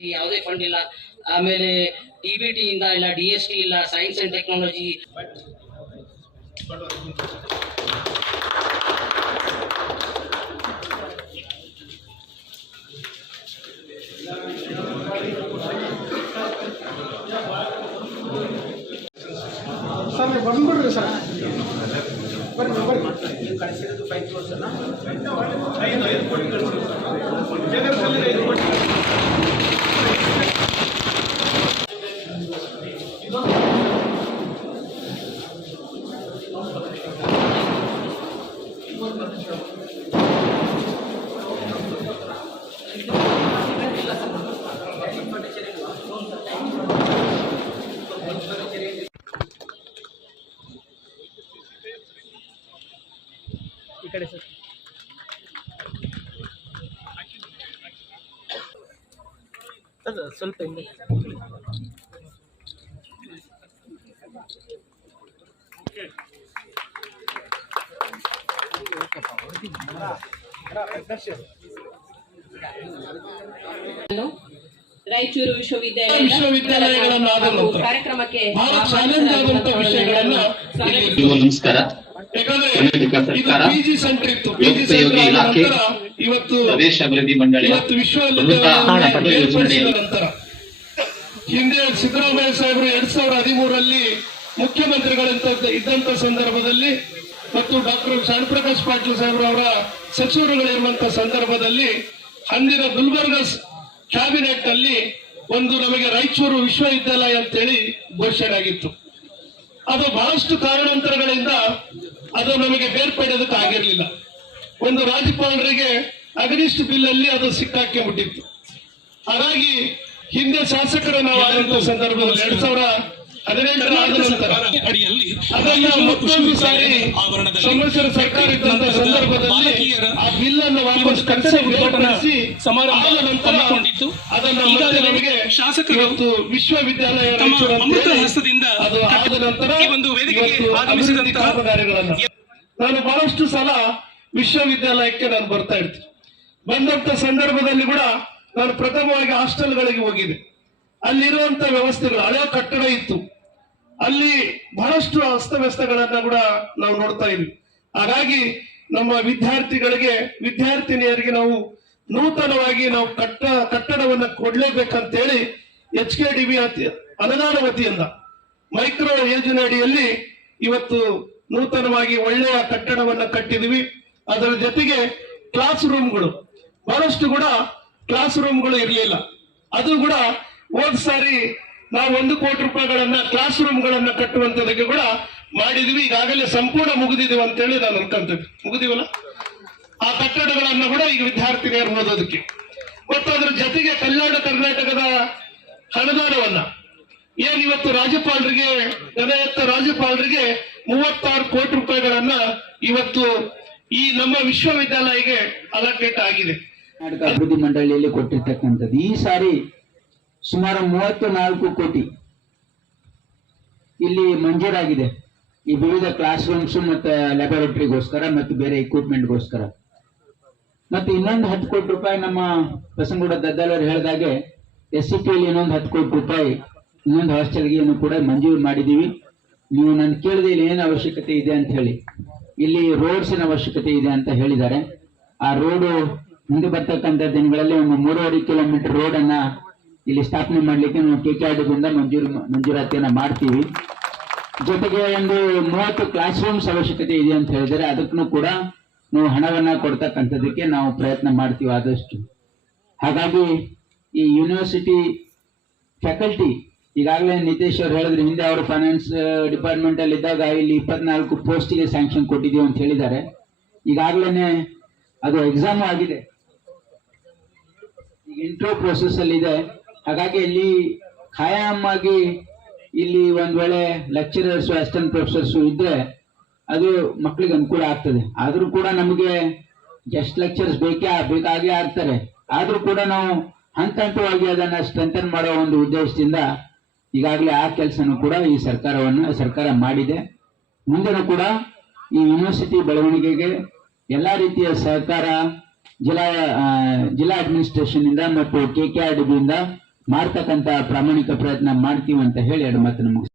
ಯಾವುದೇ ಫಂಡ್ ಇಲ್ಲ. ಆಮೇಲೆ ಟಿಬಿಟಿ ಇಂದ ಇಲ್ಲ, DST ಇಲ್ಲ, ಸೈನ್ಸ್ ಅಂಡ್ ಟೆಕ್ನಾಲಜಿ. ಸರ್ ಬಂದ್ಬಿಡ್ರಿ ಸರ್, ಬರ್ರಿ ಬರ್ರಿ. ನೀವು ಕಳಿಸಿರೋದು 5 crores ಅಲ್ಲ? 5 ಕೋಟಿ ಈ ಕಡೆ ಸರ್. ಸ್ವಲ್ಪ ಹಿಂದೆ. ರಾಯಚೂರು ವಿಶ್ವವಿದ್ಯಾಲಯಗಳ ಕಾರ್ಯಕ್ರಮಕ್ಕೆ ನಮಸ್ಕಾರ. ಲೋಕೋಪಯೋಗಿ ಇಲಾಖೆ ಪ್ರದೇಶ ಅಭಿವೃದ್ಧಿ ಮಂಡಳಿಯ ನಂತರ ಹಿಂದೆ ಸಿದ್ದರಾಮಯ್ಯ ಸಾಹೇಬರು 2013 ಮುಖ್ಯಮಂತ್ರಿಗಳಂತ ಇದ್ದಂತ ಸಂದರ್ಭದಲ್ಲಿ ಮತ್ತು ಡಾಕ್ಟರ್ ಶಾಣಪ್ರಕಾಶ್ ಪಾಟೀಲ್ ಸಾಹೇಬರು ಅವರ ಸಚಿವರುಗಳಿರುವಂತಹ ಸಂದರ್ಭದಲ್ಲಿ ಅಂದಿನ ಗುಲ್ಬರ್ಗ ಕ್ಯಾಬಿನೆಟ್ ಅಲ್ಲಿ ಒಂದು ನಮಗೆ ರಾಯಚೂರು ವಿಶ್ವವಿದ್ಯಾಲಯ ಅಂತೇಳಿ ಘೋಷಣೆ ಆಗಿತ್ತು. ಅದು ಬಹಳಷ್ಟು ಕಾರಣಾಂತರಗಳಿಂದ ಅದು ನಮಗೆ ಬೇರ್ಪಡೆಯೋದಕ್ಕೆ ಆಗಿರಲಿಲ್ಲ. ಒಂದು ರಾಜ್ಯಪಾಲರಿಗೆ ಅಗನಿಸ್ಟ್ ಬಿಲ್ ಅಲ್ಲಿ ಅದು ಸಿಕ್ಕಾಕಿಬಿಟ್ಟಿತ್ತು. ಹಾಗಾಗಿ ಹಿಂದೆ ಶಾಸಕರು ನಾವು ಆದಂತ ಸಂದರ್ಭದಲ್ಲಿ 2018 ಆದ ನಂತರ ಅದನ್ನ ಮತ್ತೊಂದು ಸಾರಿ ಸಮ್ಮಿಶ್ರ ಸರ್ಕಾರ ಇದ್ದಂತ ಸಂದರ್ಭದಲ್ಲಿ ಆ ಬಿಲ್ ಅನ್ನು ವಾಪಸ್ ಕಳಿಸಿ ಆದ ನಂತರ ಅದನ್ನ ಮತ್ತೆ ನಮಗೆ ಶಾಸಕರು ವಿಶ್ವವಿದ್ಯಾಲಯ ಅದು ಆದ ನಂತರ ಅಭಿವೃದ್ಧಿ ಕಾಮಗಾರಿಗಳನ್ನ ನಾನು ಬಹಳಷ್ಟು ಸಲ ವಿಶ್ವವಿದ್ಯಾಲಯಕ್ಕೆ ನಾನು ಬರ್ತಾ ಇರ್ತೀನಿ. ಬಂದಂತ ಸಂದರ್ಭದಲ್ಲಿ ಕೂಡ ನಾನು ಪ್ರಥಮವಾಗಿ ಹಾಸ್ಟೆಲ್ಗಳಿಗೆ ಹೋಗಿದ್ದೆ. ಅಲ್ಲಿರುವಂತ ವ್ಯವಸ್ಥೆಗಳು ಹಳೆ ಕಟ್ಟಡ ಇತ್ತು, ಅಲ್ಲಿ ಬಹಳಷ್ಟು ಅಸ್ತವ್ಯಸ್ತಗಳನ್ನ ಕೂಡ ನಾವು ನೋಡ್ತಾ ಇದ್ವಿ. ಹಾಗಾಗಿ ನಮ್ಮ ವಿದ್ಯಾರ್ಥಿಗಳಿಗೆ ವಿದ್ಯಾರ್ಥಿನಿಯರಿಗೆ ನಾವು ನೂತನವಾಗಿ ನಾವು ಕಟ್ಟಡವನ್ನು ಕೊಡ್ಲೇಬೇಕಂತೇಳಿ HKDB ಅನುದಾನ ವತಿಯಿಂದ ಮೈಕ್ರೋ ಯೋಜನೆ ಅಡಿಯಲ್ಲಿ ಇವತ್ತು ನೂತನವಾಗಿ ಒಳ್ಳೆಯ ಕಟ್ಟಡವನ್ನ ಕಟ್ಟಿದ್ವಿ. ಅದರ ಜೊತೆಗೆ ಕ್ಲಾಸ್ ರೂಮ್ಗಳು ಬಹಳಷ್ಟು ಕೂಡ ಕ್ಲಾಸ್ ರೂಮ್ಗಳು ಇರಲಿಲ್ಲ. ಅದು ಕೂಡ ಹೋದ್ ಸಾರಿ ನಾವು 1 ಕೋಟಿ ರೂಪಾಯಿಗಳನ್ನ ಕ್ಲಾಸ್ ರೂಮ್ಗಳನ್ನ ಕಟ್ಟುವಂತದಕ್ಕೆ ಕೂಡ ಮಾಡಿದ್ವಿ. ಈಗಾಗಲೇ ಸಂಪೂರ್ಣ ಮುಗಿದಿದೀವಿ ಅಂತೇಳಿ ನಾನು ಅನ್ಕೊಂತಿದ್ದೆ. ಮುಗಿದಿವಲ್ಲ, ಆ ಕಟ್ಟಡಗಳನ್ನ ಕೂಡ ಈಗ ವಿದ್ಯಾರ್ಥಿನಿಯರು ಓದೋದಕ್ಕೆ ಮತ್ತು ಅದರ ಜೊತೆಗೆ ಕಲ್ಯಾಣ ಕರ್ನಾಟಕದ ಅನುದಾನವನ್ನ ಇವತ್ತು ರಾಜ್ಯಪಾಲರಿಗೆ ರಾಜ್ಯಪಾಲರಿಗೆ 36 ಕೋಟಿ ರೂಪಾಯಿಗಳನ್ನ ಇವತ್ತು ಈ ನಮ್ಮ ವಿಶ್ವವಿದ್ಯಾಲಯಕ್ಕೆ ಅಲೋಕೇಟ್ ಆಗಿದೆ. ಕರ್ನಾಟಕ ಅಭಿವೃದ್ಧಿ ಮಂಡಳಿಯಲ್ಲಿ ಕೊಟ್ಟಿರ್ತಕ್ಕಂಥದ್ದು ಈ ಸಾರಿ ಸುಮಾರು 34 ಕೋಟಿ ಇಲ್ಲಿ ಮಂಜೂರಾಗಿದೆ. ಈ ವಿವಿಧ ಕ್ಲಾಸ್ ರೂಮ್ಸ್ ಮತ್ತು ಲ್ಯಾಬೊರೇಟರಿಗೋಸ್ಕರ ಮತ್ತು ಬೇರೆ ಇಕ್ವಿಪ್ಮೆಂಟ್ಗೋಸ್ಕರ. ಮತ್ತು ಇನ್ನೊಂದು 10 ಕೋಟಿ ರೂಪಾಯಿ ನಮ್ಮ ಬಸನಗೌಡ ದದ್ದಾಳರು ಹೇಳಿದಾಗೆ SCPಯಲ್ಲಿ ಇನ್ನೊಂದು 10 ಕೋಟಿ ರೂಪಾಯಿ ಇನ್ನೊಂದು ಹಾಸ್ಟೆಲ್ಗೆ ಕೂಡ ಮಂಜೂರು ಮಾಡಿದ್ದೀವಿ. ನೀವು ನಾನು ಕೇಳಿದೆ ಇಲ್ಲಿ ಏನು ಅವಶ್ಯಕತೆ ಇದೆ ಅಂತ ಹೇಳಿ. ಇಲ್ಲಿ ರೋಡ್ಸಿನ ಅವಶ್ಯಕತೆ ಇದೆ ಅಂತ ಹೇಳಿದ್ದಾರೆ. ಆ ರೋಡು ಮುಂದೆ ಬರ್ತಕ್ಕಂಥ ದಿನಗಳಲ್ಲಿ ಒಂದು 3.5 ಕಿಲೋಮೀಟರ್ ರೋಡ್ ಅನ್ನ ಇಲ್ಲಿ ಸ್ಥಾಪನೆ ಮಾಡ್ಲಿಕ್ಕೆ ನಾವು KKRDಯಿಂದ ಮಂಜೂರಾತಿಯನ್ನ ಮಾಡ್ತೀವಿ. ಜೊತೆಗೆ ಒಂದು 30 ಕ್ಲಾಸ್ ರೂಮ್ಸ್ ಅವಶ್ಯಕತೆ ಇದೆ ಅಂತ ಹೇಳಿದರೆ ಅದಕ್ಕೂ ಕೂಡ ನಾವು ಹಣವನ್ನ ಕೊಡ್ತಕ್ಕಂಥದಕ್ಕೆ ನಾವು ಪ್ರಯತ್ನ ಮಾಡ್ತೀವಿ ಆದಷ್ಟು. ಹಾಗಾಗಿ ಈ ಯೂನಿವರ್ಸಿಟಿ ಫ್ಯಾಕಲ್ಟಿ ಈಗಾಗಲೇ ನಿತೇಶ್ ಅವರು ಹೇಳಿದ್ರೆ, ಹಿಂದೆ ಅವರು ಫೈನಾನ್ಸ್ ಡಿಪಾರ್ಟ್ಮೆಂಟ್ ಅಲ್ಲಿ ಇದ್ದಾಗ ಇಲ್ಲಿ 24 ಪೋಸ್ಟಿಗೆ ಸ್ಯಾಂಕ್ಷನ್ ಕೊಟ್ಟಿದ್ದೀವಿ ಅಂತ ಹೇಳಿದ್ದಾರೆ. ಈಗಾಗಲೇ ಅದು ಎಕ್ಸಾಮ್ ಆಗಿದೆ, ಈಗ ಇಂಟ್ರೋ ಪ್ರೋಸೆಸ್ ಅಲ್ಲಿ ಇದೆ. ಹಾಗಾಗಿ ಇಲ್ಲಿ ಖಾಯಂ ಆಗಿ ಇಲ್ಲಿ ಒಂದ್ ವೇಳೆ ಲೆಕ್ಚರರ್ಸ್ ಅಸಿಸ್ಟೆಂಟ್ ಪ್ರೊಫೆಸರ್ಸ್ ಇದ್ರೆ ಅದು ಮಕ್ಕಳಿಗೆ ಅನುಕೂಲ ಆಗ್ತದೆ. ಆದ್ರೂ ಕೂಡ ನಮಗೆ ಗೆಸ್ಟ್ ಲೆಕ್ಚರ್ಸ್ ಬೇಕಾಗೇ ಆಗ್ತಾರೆ. ಆದ್ರೂ ಕೂಡ ನಾವು ಹಂತ ಹಂತವಾಗಿ ಅದನ್ನ ಸ್ಟ್ರೆಂಥನ್ ಮಾಡೋ ಒಂದು ಉದ್ದೇಶದಿಂದ ಈಗಾಗಲೇ ಆ ಕೆಲಸನೂ ಕೂಡ ಈ ಸರ್ಕಾರ ಮಾಡಿದೆ. ಮುಂದೆನೂ ಕೂಡ ಈ ಯೂನಿವರ್ಸಿಟಿ ಬೆಳವಣಿಗೆಗೆ ಎಲ್ಲಾ ರೀತಿಯ ಸಹಕಾರ ಜಿಲ್ಲಾ ಅಡ್ಮಿನಿಸ್ಟ್ರೇಷನ್ ಇಂದ ಮತ್ತು KKRDB ಇಂದ ಮಾಡ್ತಕ್ಕಂತ ಪ್ರಾಮಾಣಿಕ ಪ್ರಯತ್ನ ಮಾಡ್ತೀವಿ ಅಂತ ಹೇಳಿ ಎರಡು ಮಾತು ನಮಗೆ